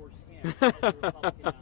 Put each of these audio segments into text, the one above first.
endorse him as the Republican nominee?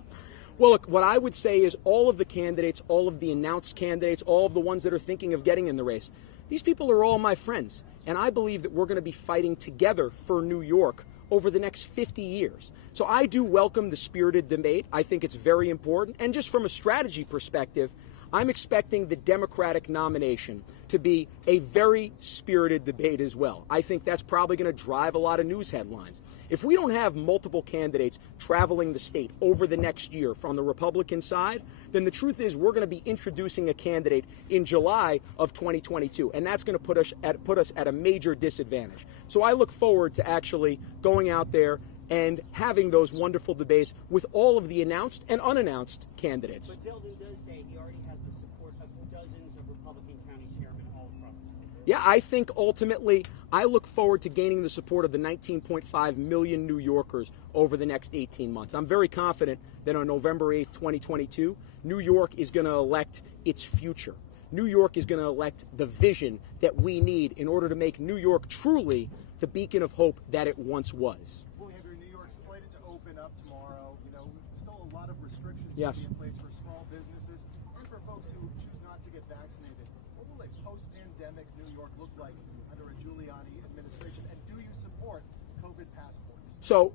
Well, look, what I would say is all of the candidates, all of the announced candidates, all of the ones that are thinking of getting in the race, these people are all my friends. And I believe that we're going to be fighting together for New York over the next 50 years. So I do welcome the spirited debate. I think it's very important. And just from a strategy perspective, I'm expecting the Democratic nomination to be a very spirited debate as well. I think that's probably going to drive a lot of news headlines. If we don't have multiple candidates traveling the state over the next year from the Republican side, then the truth is we're going to be introducing a candidate in July of 2022, and that's going to put us at a major disadvantage. So I look forward to actually going out there and having those wonderful debates with all of the announced and unannounced candidates. But Zeldin does say he already has the support of dozens of Republican county chairmen all across the state. Yeah, I think ultimately I look forward to gaining the support of the 19.5 million New Yorkers over the next 18 months. I'm very confident that on November 8th, 2022, New York is going to elect its future. New York is going to elect the vision that we need in order to make New York truly the beacon of hope that it once was. Well, Andrew, New York's slated to open up tomorrow. You know, still a lot of restrictions Yes. in place for small businesses and for folks who choose not to get vaccinated. What will a post-pandemic New York look like under a Giuliani administration? And do you support COVID passports? So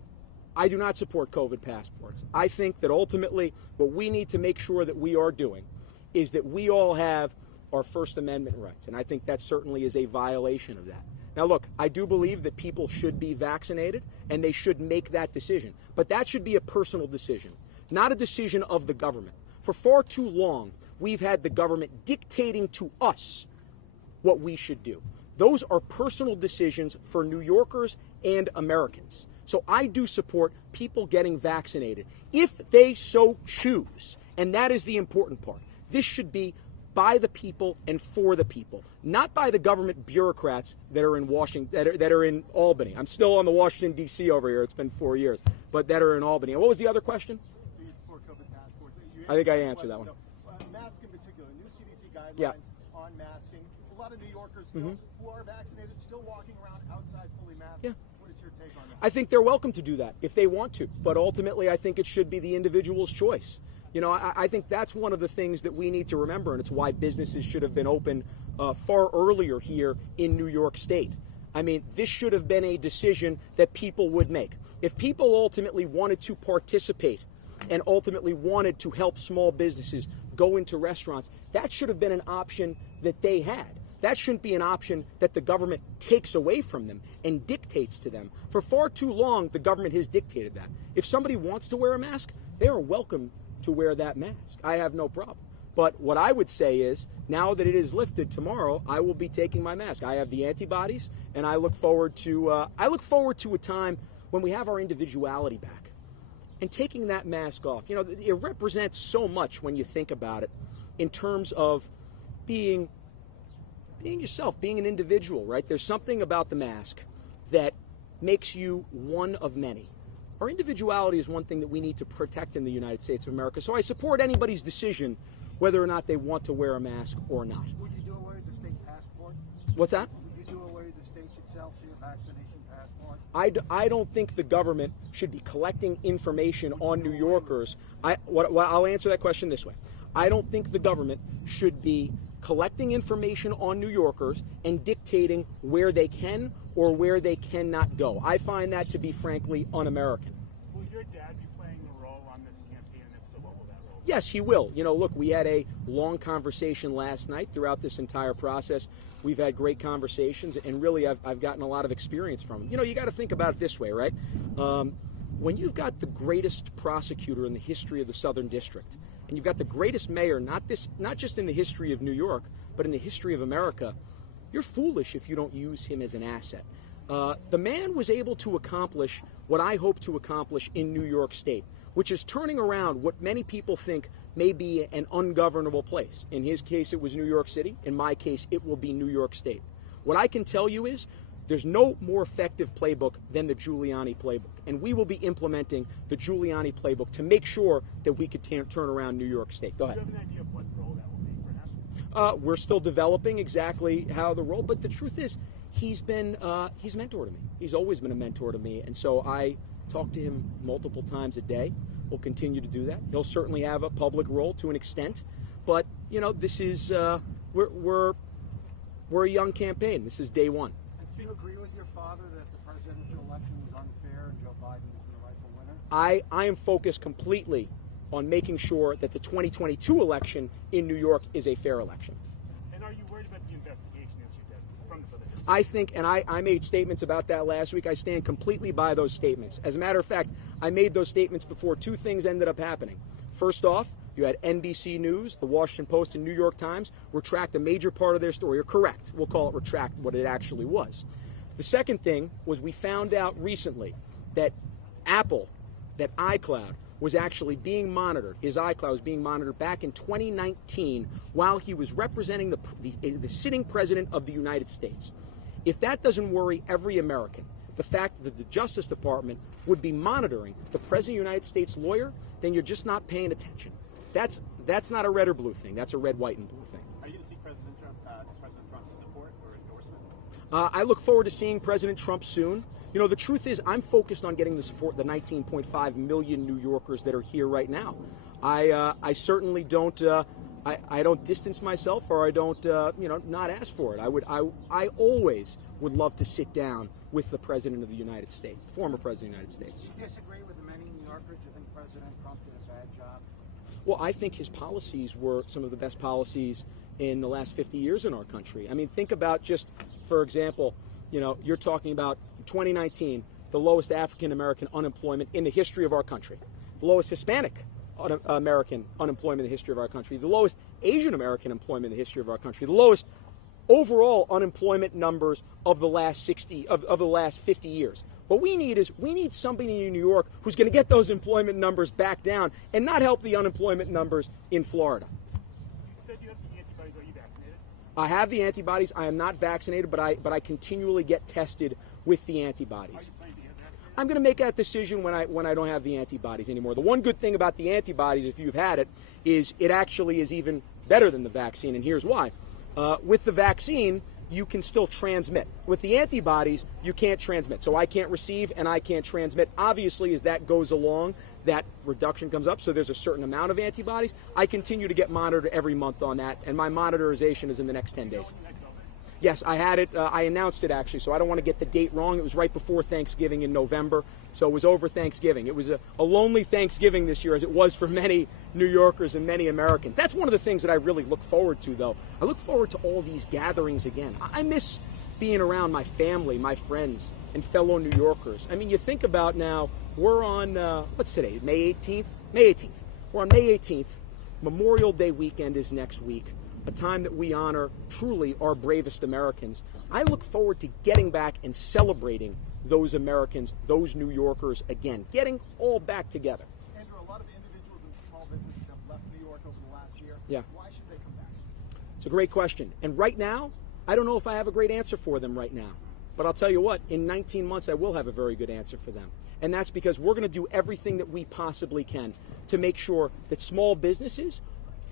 I do not support COVID passports. I think that ultimately what we need to make sure that we are doing is that we all have our First Amendment rights. And I think that certainly is a violation of that. Now, look, I do believe that people should be vaccinated and they should make that decision. But that should be a personal decision, not a decision of the government. For far too long, we've had the government dictating to us what we should do. Those are personal decisions for New Yorkers and Americans. So I do support people getting vaccinated if they so choose. And that is the important part. This should be by the people and for the people, not by the government bureaucrats that are in Washington, that are in Albany. I'm still on the Washington, D.C. over here. It's been 4 years, but that are in Albany. And what was the other question? Do you support COVID passports? I think I answered that one. Mask in particular, new CDC guidelines on masking. A lot of New Yorkers still, who are vaccinated still walking around outside fully masked. Yeah. What is your take on that? I think they're welcome to do that if they want to, but ultimately I think it should be the individual's choice. You know, I think that's one of the things that we need to remember, and it's why businesses should have been open far earlier here in New York State. I mean, this should have been a decision that people would make. If people ultimately wanted to participate and ultimately wanted to help small businesses go into restaurants, that should have been an option that they had. That shouldn't be an option that the government takes away from them and dictates to them. For far too long, the government has dictated that. If somebody wants to wear a mask, they are welcome to wear that mask. I have no problem. But what I would say is, now that it is lifted tomorrow, I will be taking my mask. I have the antibodies, and I look forward to a time when we have our individuality back. And taking that mask off, you know, it represents so much when you think about it in terms of being yourself, being an individual, right? There's something about the mask that makes you one of many. Our individuality is one thing that we need to protect in the United States of America. So I support anybody's decision whether or not they want to wear a mask or not. Would you do away with the state passport? What's that? Would you do away with the states itself, so your vaccination passport? I don't think the government should be collecting information on New Yorkers. I'll answer that question this way. I don't think the government should be collecting information on New Yorkers and dictating where they can or where they cannot go. I find that to be, frankly, un-American. Will your dad be playing a role on this campaign, and if so, what will that role be? Yes, he will. You know, look, we had a long conversation last night throughout this entire process. We've had great conversations, and really I've gotten a lot of experience from him. You know, you got to think about it this way, right? When you've got the greatest prosecutor in the history of the Southern District, and you've got the greatest mayor, not just in the history of New York, but in the history of America, you're foolish if you don't use him as an asset. The man was able to accomplish what I hope to accomplish in New York State, which is turning around what many people think may be an ungovernable place. In his case, it was New York City. In my case, it will be New York State. What I can tell you is there's no more effective playbook than the Giuliani playbook. And we will be implementing the Giuliani playbook to make sure that we could turn around New York State. Go ahead. Do you have an idea of what role that will be for him? We're still developing exactly how the role, but the truth is, he's mentor to me. He's always been a mentor to me, and so I talk to him multiple times a day. We'll continue to do that. He'll certainly have a public role to an extent, but this is we're a young campaign. This is day one. And do you agree with your father that the presidential election was unfair and Joe Biden was the rightful winner? I am focused completely on making sure that the 2022 election in New York is a fair election. And are you worried about the investigation issue from the other district? I think, and I made statements about that last week. I stand completely by those statements. As a matter of fact, I made those statements before two things ended up happening. First off, you had NBC News, the Washington Post, and New York Times retract a major part of their story, or correct. We'll call it retract what it actually was. The second thing was we found out recently that that iCloud was actually being monitored. His iCloud was being monitored back in 2019 while he was representing the sitting president of the United States. If that doesn't worry every American, the fact that the Justice Department would be monitoring the President of the United States lawyer, then you're just not paying attention. That's not a red or blue thing. That's a red, white, and blue thing. Are you going to see President Trump's support or endorsement? I look forward to seeing President Trump soon. The truth is I'm focused on getting the support of the 19.5 million New Yorkers that are here right now. I certainly don't I don't distance myself, or I don't not ask for it. I always would love to sit down with the President of the United States, the former President of the United States. Do you disagree with many New Yorkers? Do you think President Trump did a bad job? Well, I think his policies were some of the best policies in the last 50 years in our country. I mean, think about just, for example, you're talking about 2019, the lowest African-American unemployment in the history of our country, the lowest Hispanic American unemployment in the history of our country, the lowest Asian American employment in the history of our country, the lowest overall unemployment numbers of the last 50 years. What we need somebody in New York who's going to get those employment numbers back down and not help the unemployment numbers in Florida. You said you have the antibodies. Are you vaccinated? I have the antibodies. I am not vaccinated, but I continually get tested with the antibodies. Are you planning to get vaccinated? I'm going to make that decision when I don't have the antibodies anymore. The one good thing about the antibodies, if you've had it, is it actually is even better than the vaccine, and here's why. With the vaccine, you can still transmit. With the antibodies, you can't transmit. So I can't receive and I can't transmit. Obviously, as that goes along, that reduction comes up, so there's a certain amount of antibodies. I continue to get monitored every month on that, and my monitorization is in the next 10 days. Yes, I had it. I announced it, actually, so I don't want to get the date wrong. It was right before Thanksgiving in November, so it was over Thanksgiving. It was a lonely Thanksgiving this year, as it was for many New Yorkers and many Americans. That's one of the things that I really look forward to, though. I look forward to all these gatherings again. I miss being around my family, my friends, and fellow New Yorkers. I mean, you think about now, we're on, what's today, May 18th? May 18th. We're on May 18th. Memorial Day weekend is next week, a time that we honor truly our bravest Americans. I look forward to getting back and celebrating those Americans, those New Yorkers again, getting all back together. Andrew, a lot of individuals and small businesses have left New York over the last year. Yeah. Why should they come back? It's a great question. And right now, I don't know if I have a great answer for them right now. But I'll tell you what, in 19 months, I will have a very good answer for them. And that's because we're going to do everything that we possibly can to make sure that small businesses,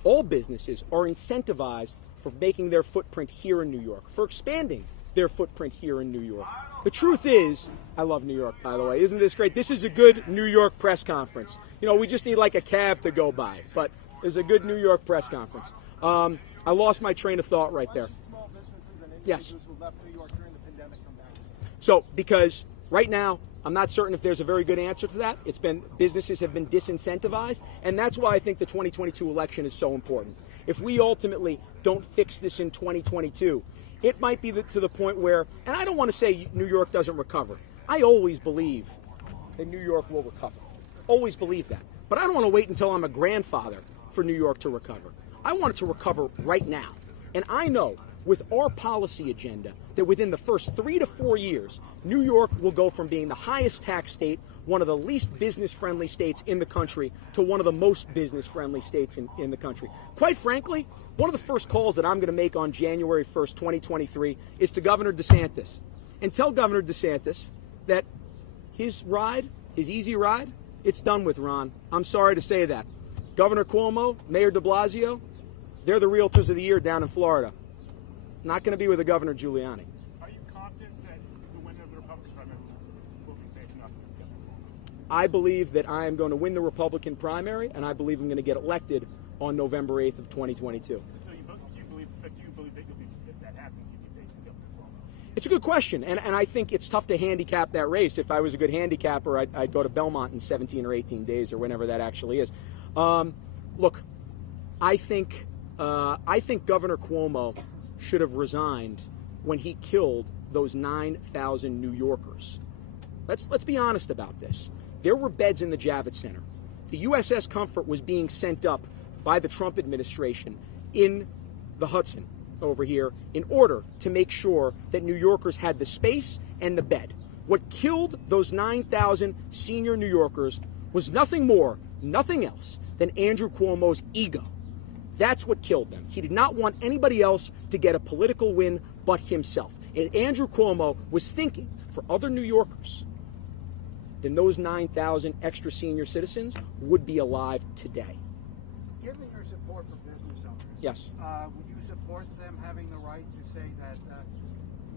all businesses, are incentivized for making their footprint here in New York, for expanding their footprint here in New York. The truth is, I love New York, by the way. Isn't this great? This is a good New York press conference. We just need like a cab to go by, but it's a good New York press conference. I lost my train of thought right there. Small businesses and Yes. individuals who left New York during the pandemic come back. So, because right now, I'm not certain if there's a very good answer to that. Businesses have been disincentivized, and that's why I think the 2022 election is so important. If we ultimately don't fix this in 2022, it might be to the point where, and I don't want to say New York doesn't recover. I always believe that New York will recover. Always believe that. But I don't want to wait until I'm a grandfather for New York to recover. I want it to recover right now. And I know with our policy agenda that within the first 3 to 4 years, New York will go from being the highest tax state, one of the least business-friendly states in the country, to one of the most business-friendly states in the country. Quite frankly, one of the first calls that I'm going to make on January 1st, 2023, is to Governor DeSantis. And tell Governor DeSantis that his easy ride, it's done with, Ron. I'm sorry to say that. Governor Cuomo, Mayor de Blasio, they're the realtors of the year down in Florida. Not going to be with the Governor Giuliani. Are you confident that the winner of the Republican primary will be facing off? I believe that I am going to win the Republican primary, and I believe I'm going to get elected on November 8th of 2022. So do you believe that if that happens, you'll be facing Governor Cuomo? It's a good question, and I think it's tough to handicap that race. If I was a good handicapper, I'd go to Belmont in 17 or 18 days or whenever that actually is. Look, I think Governor Cuomo should have resigned when he killed those 9,000 New Yorkers. Let's be honest about this. There were beds in the Javits Center. The USS Comfort was being sent up by the Trump administration in the Hudson over here in order to make sure that New Yorkers had the space and the bed. What killed those 9,000 senior New Yorkers was nothing more, nothing else than Andrew Cuomo's ego. That's what killed them. He did not want anybody else to get a political win but himself. And Andrew Cuomo was thinking for other New Yorkers, then those 9,000 extra senior citizens would be alive today. Given your support for business owners, Yes. Would you support them having the right to say that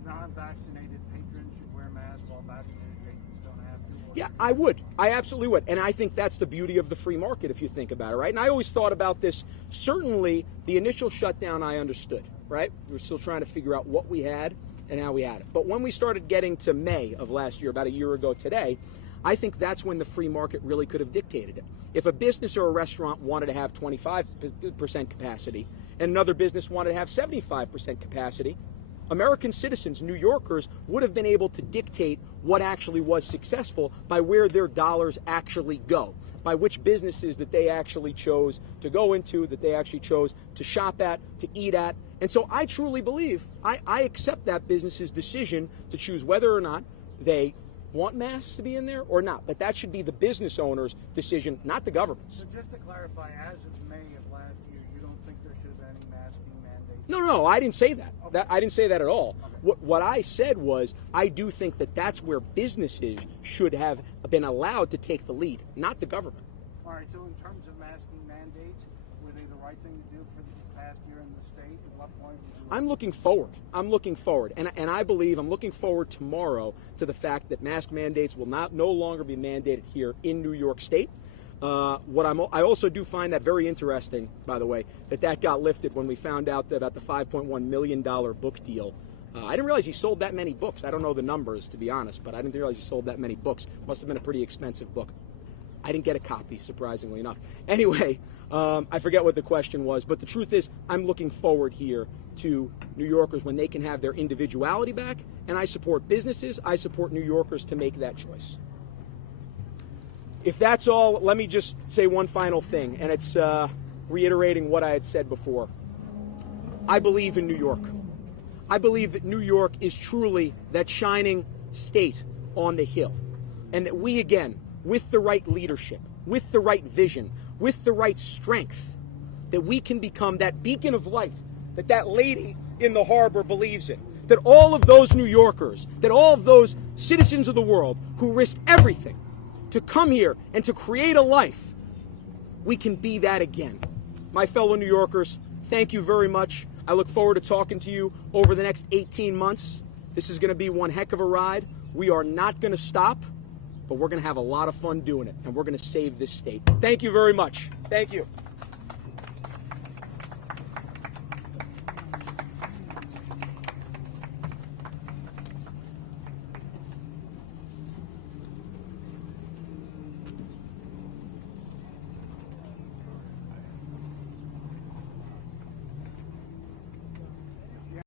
non-vaccinated patrons should wear masks while vaccinated patrons don't have to? Yeah, I would. I absolutely would. And I think that's the beauty of the free market, if you think about it, right? And I always thought about this. Certainly, the initial shutdown I understood, right? We were still trying to figure out what we had and how we had it. But when we started getting to May of last year, about a year ago today, I think that's when the free market really could have dictated it. If a business or a restaurant wanted to have 25% capacity and another business wanted to have 75% capacity, American citizens, New Yorkers, would have been able to dictate what actually was successful by where their dollars actually go, by which businesses that they actually chose to go into, that they actually chose to shop at, to eat at. And so I truly believe, I accept that business's decision to choose whether or not they want masks to be in there or not. But that should be the business owner's decision, not the government's. So just to clarify, as of May of last year, you don't think there should have been any masking mandates? No, I didn't say that. Okay. I didn't say that at all. Okay. What I said was I do think that that's where businesses should have been allowed to take the lead, not the government. All right, so in terms of masking mandates, were they the right thing to do for this past year in the state? At what point? I'm looking forward. And I believe I'm looking forward tomorrow to the fact that mask mandates will no longer be mandated here in New York State. I also do find that very interesting, by the way, that got lifted when we found out that about the $5.1 million book deal. I didn't realize he sold that many books. I don't know the numbers, to be honest, but I didn't realize he sold that many books. Must have been a pretty expensive book. I didn't get a copy, surprisingly enough. Anyway, I forget what the question was, but the truth is I'm looking forward here to New Yorkers when they can have their individuality back, and I support businesses, I support New Yorkers to make that choice. If that's all, let me just say one final thing, and it's reiterating what I had said before. I believe in New York. I believe that New York is truly that shining state on the hill, and that we, again, with the right leadership, with the right vision, with the right strength, that we can become that beacon of light that lady in the harbor believes in. That all of those New Yorkers, that all of those citizens of the world who risked everything to come here and to create a life, we can be that again. My fellow New Yorkers, thank you very much. I look forward to talking to you over the next 18 months. This is going to be one heck of a ride. We are not going to stop, but we're going to have a lot of fun doing it, and we're going to save this state. Thank you very much. Thank you.